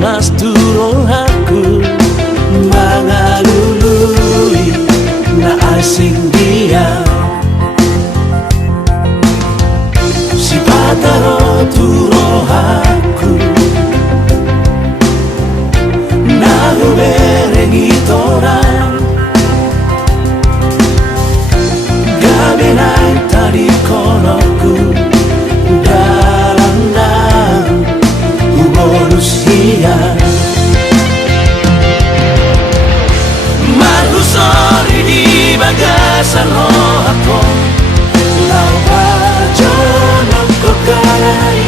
mas turun aku mengalului na asing dia si pataro turo aku na uberengi torang gabenai tadi konoku dalam manusia Marusori di bagasan aku lau pajono kokarai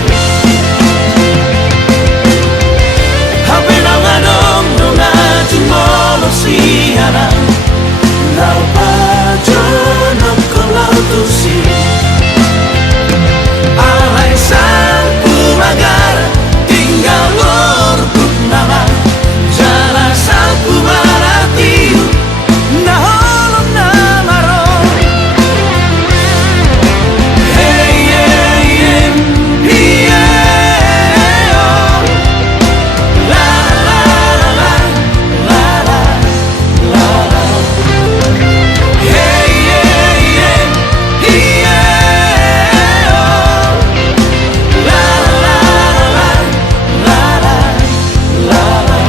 hape na ngadong nunga jumolo siana lau pajono kolau tusi alai sapu magara tinggal lorbuk nama jala sapu maratiu na holong na maro hey hey hey yeah oh la la la la la la la la hey hey hey yeah oh la la la la la la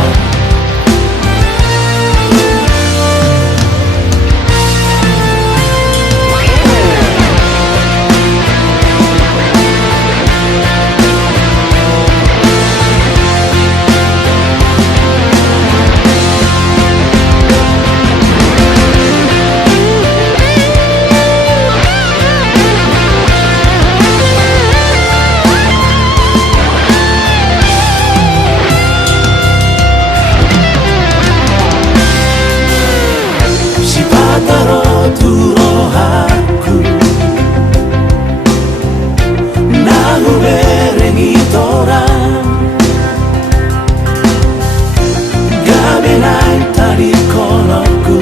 si pataro turo aku na uberengi torang gabenai tadi konoku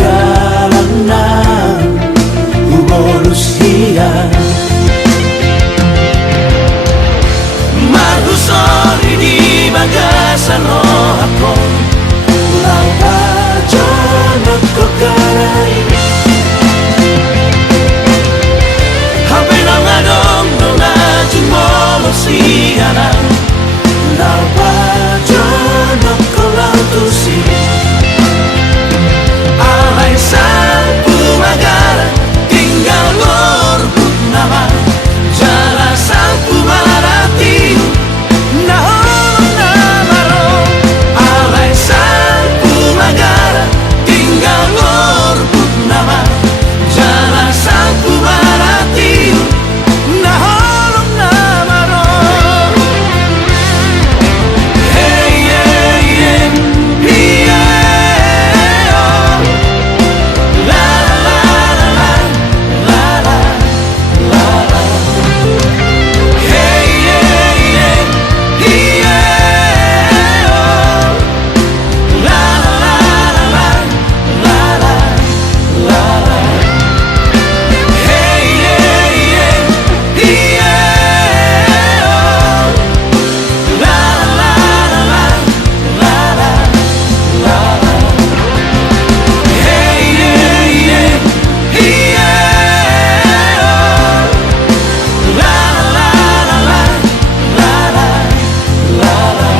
dalam manusia Marusori di bagasan aku lau pajono kokarai hape na ngadong nunga jumolo siana lau pajono kolau tusi alai sapu magara tinggal lorbuk nama jala sapu maratiu na holong na maro alai sapu magara tinggal lorbuk nama jala sapu maratiu na holong na maro hey hey hey yeah oh la la la la la la la hey hey hey yeah oh la la la la la la la hey hey hey yeah oh la la la la la la la hey hey hey yeah oh la la la la la la la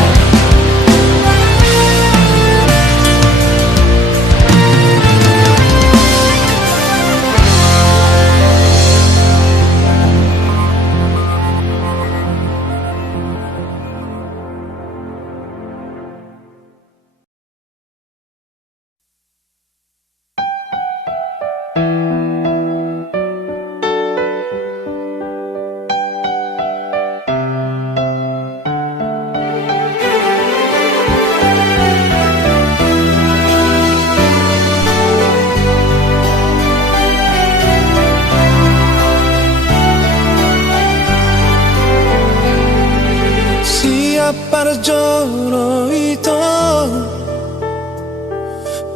Siapa jono itu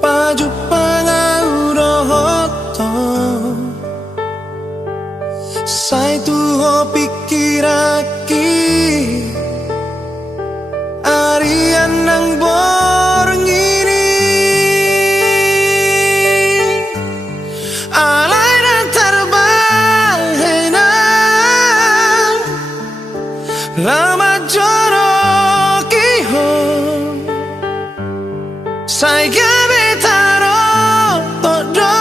paju pangauro hoto sai tu ho pikiraki lama joroki ho saya betaro todo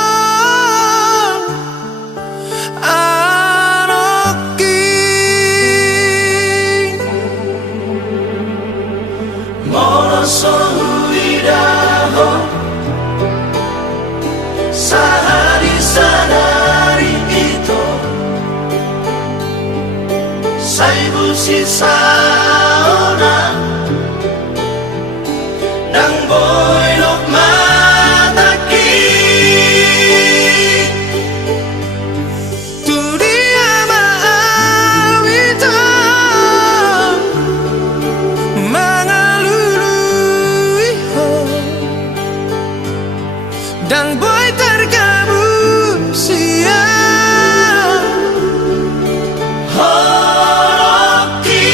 anoki mono sohuidaho sehari sadari itu saibu sisa orang nang boylok mataki dunia maawita mengalului ho dan boy terkabur siang horoki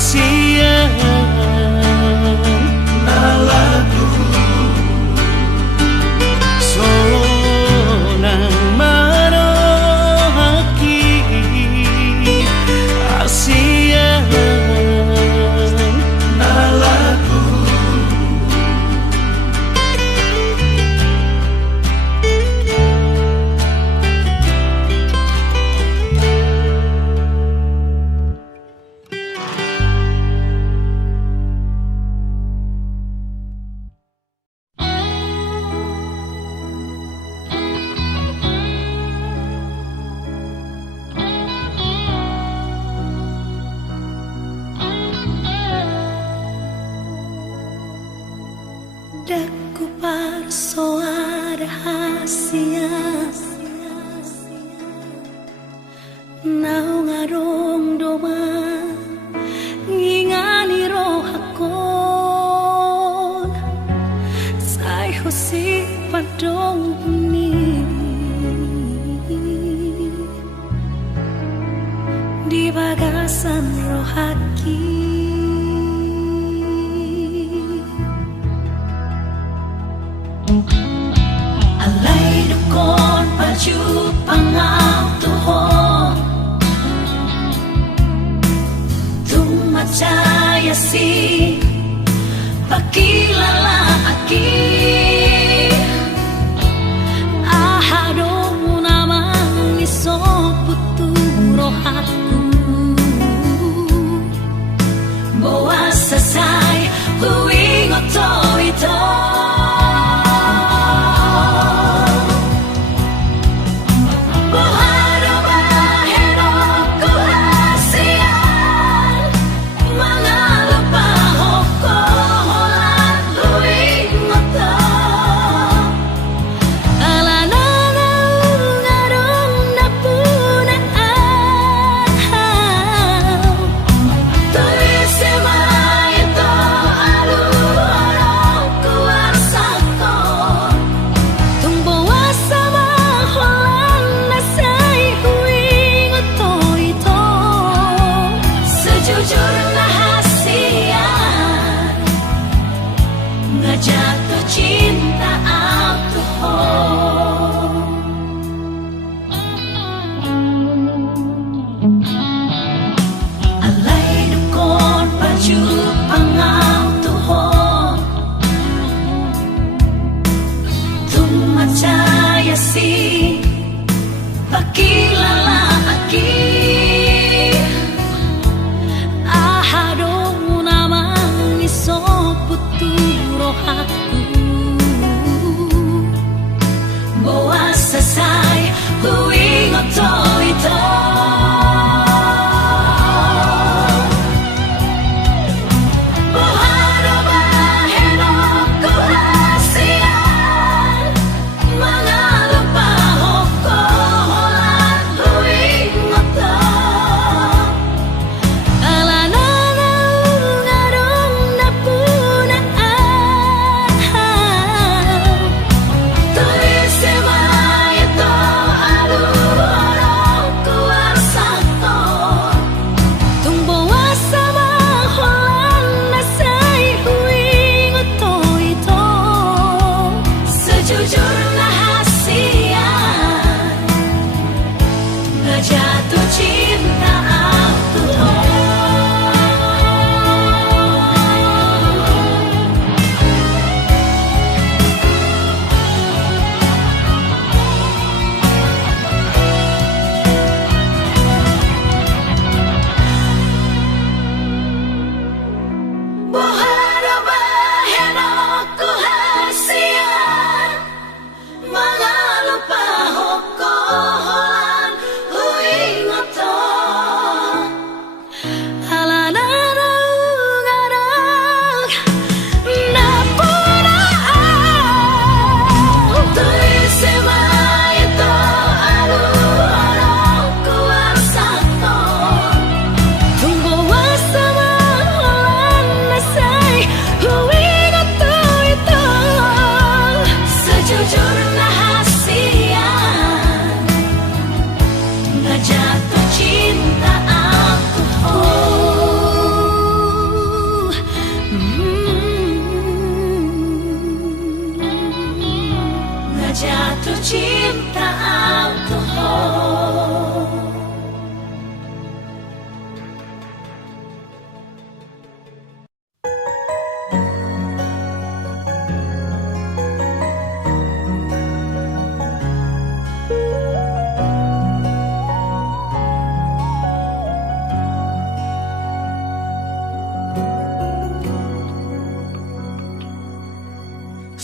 Asian nalaku sonang manohaki Asian nalaku Daku parsoa rahasia Nau ngarong doma ngingani roh akon Sai hosi padong ni Di bagasan roh haki Alay dukon paju pangau tuhon Tumacaya si pakilala aki Ahadong namang isong puturo aku Bawa sasay huwing oto-ito Mga lupa ho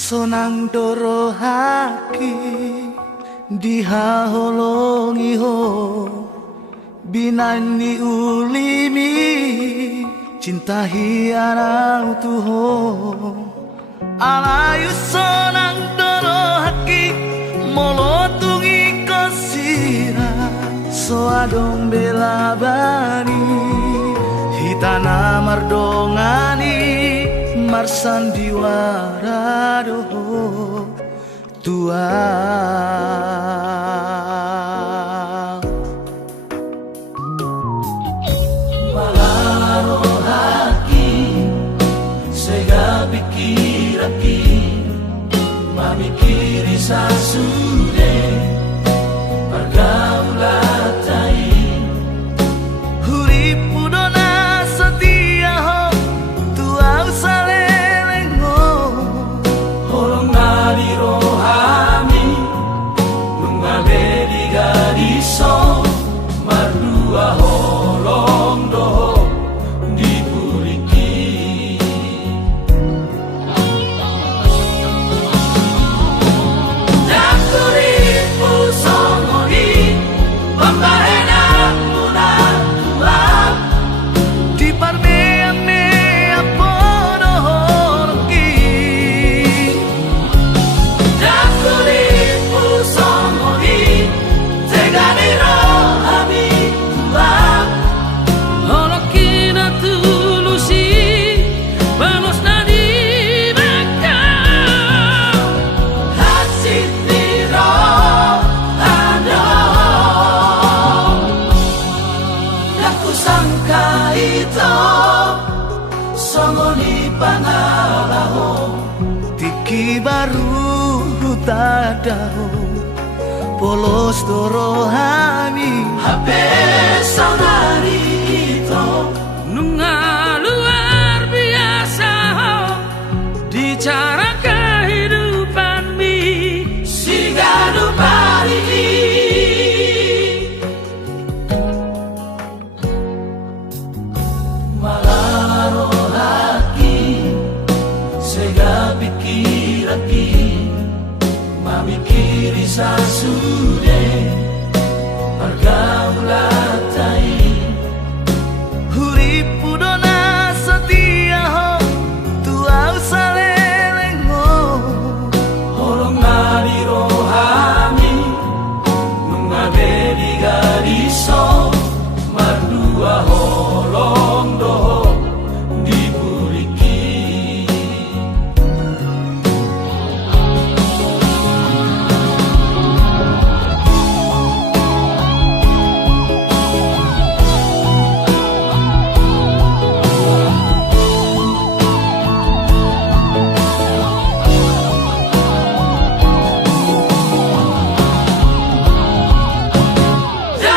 sonang doro haki dihaholongi ho binani ulimi cinta hianau tuho alayu sonang doro haki molotungi kosira so adong bela bani hitana mardongani marsan diwara doho tua malaro haki sega pikiraki mamikiri sasude pergaulatai huripu dona setia ho tua usalelengo horong nadi rohami mengabedi gadiso mardua holong doho dipuriki dakuripu songoni pembahena muna tua di parmeame apono horki dakuripu songoni tegani rohami tua Holokina tulusi Vamos nadi maka hasil tiro ada aku sangka itu songoni pangalaho tiki baru tadao polos dorohami habe saudari itu Nunga luar biasa Di cara kehidupan mi sigadu pari malaro haki sega pikiraki mamikiri sasude pergaulatai huripu dona setia ho tua usalelengo horong nadi rohami mengabedi gadiso mardua holong doho dipuriki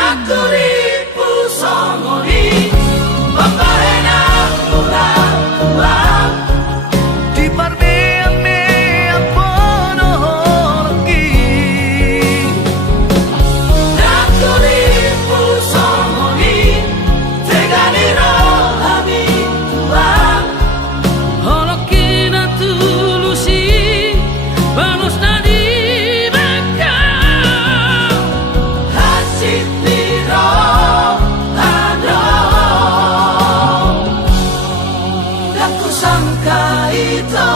dakuripu songoni pembahena muna tua di parmeame apono horki dakuripu songoni tegani rohami tua Holokina tulusi Vamos nadi maka hasil tiro ada aku sangka itu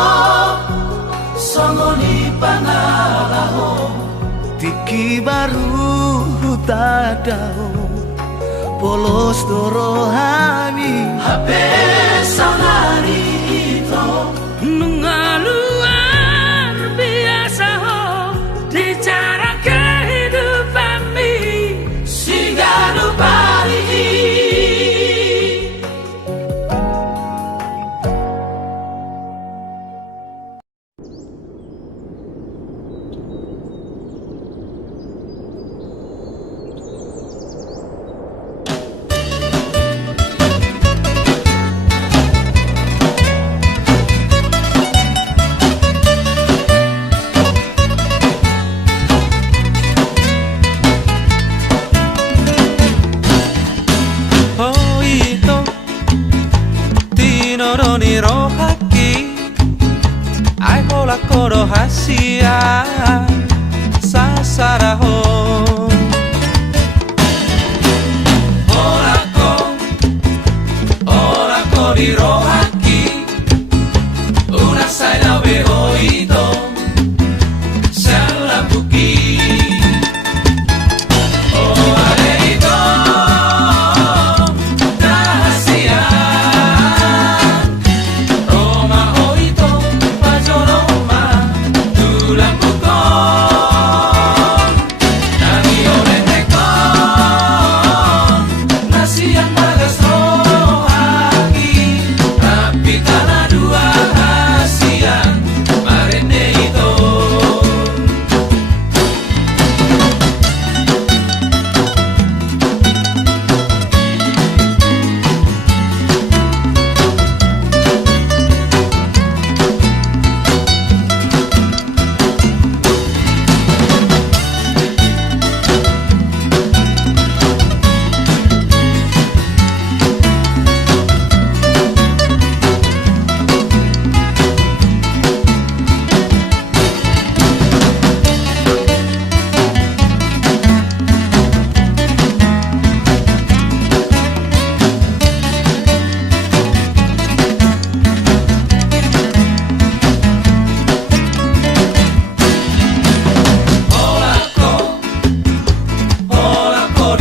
songoni pangalaho tiki baru tadao polos dorohami habe saudari itu Nunga luar biasa Di cara kehidupan mi sigadu pari Ni rohaki ai ho Ola koro hasia sasaraho. Ola ko dirohaki una saida behoito salapuki.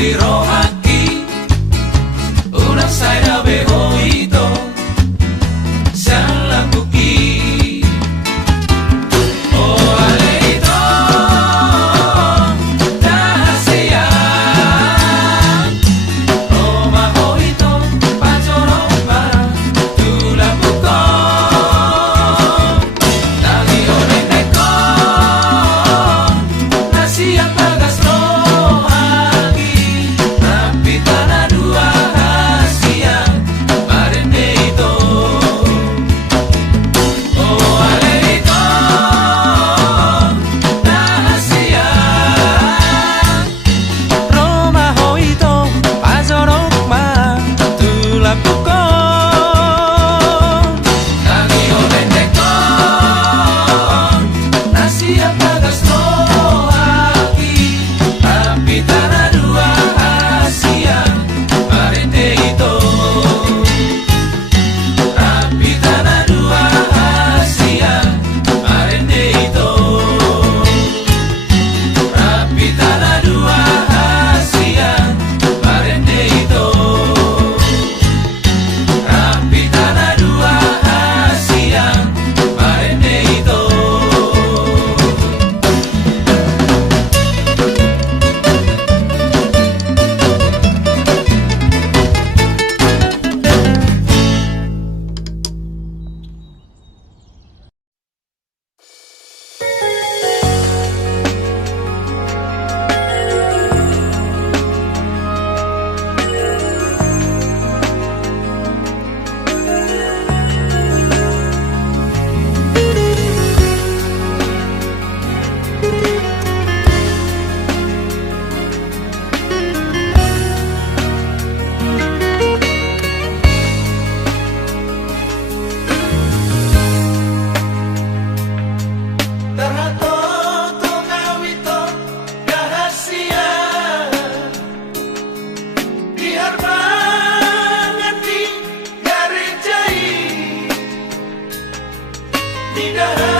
Dirohaki una saida behoito salapuki. Oh aleito dahasia Roma hoito pacoroma tulapuko tali oneneko nasia pagas rohaki. Tanah dua hasia mareneito. Oh aleito dahasia Roma hoito pazorokma tulapuko tagi onendeko nasia pagas rohaki. Tapi tanah dua hasia mareneito. Tapi tanah dua hasia mareneito. Tapi tanah dua hasia mareneito. Tapi tanah dua hasia mareneito. Tidak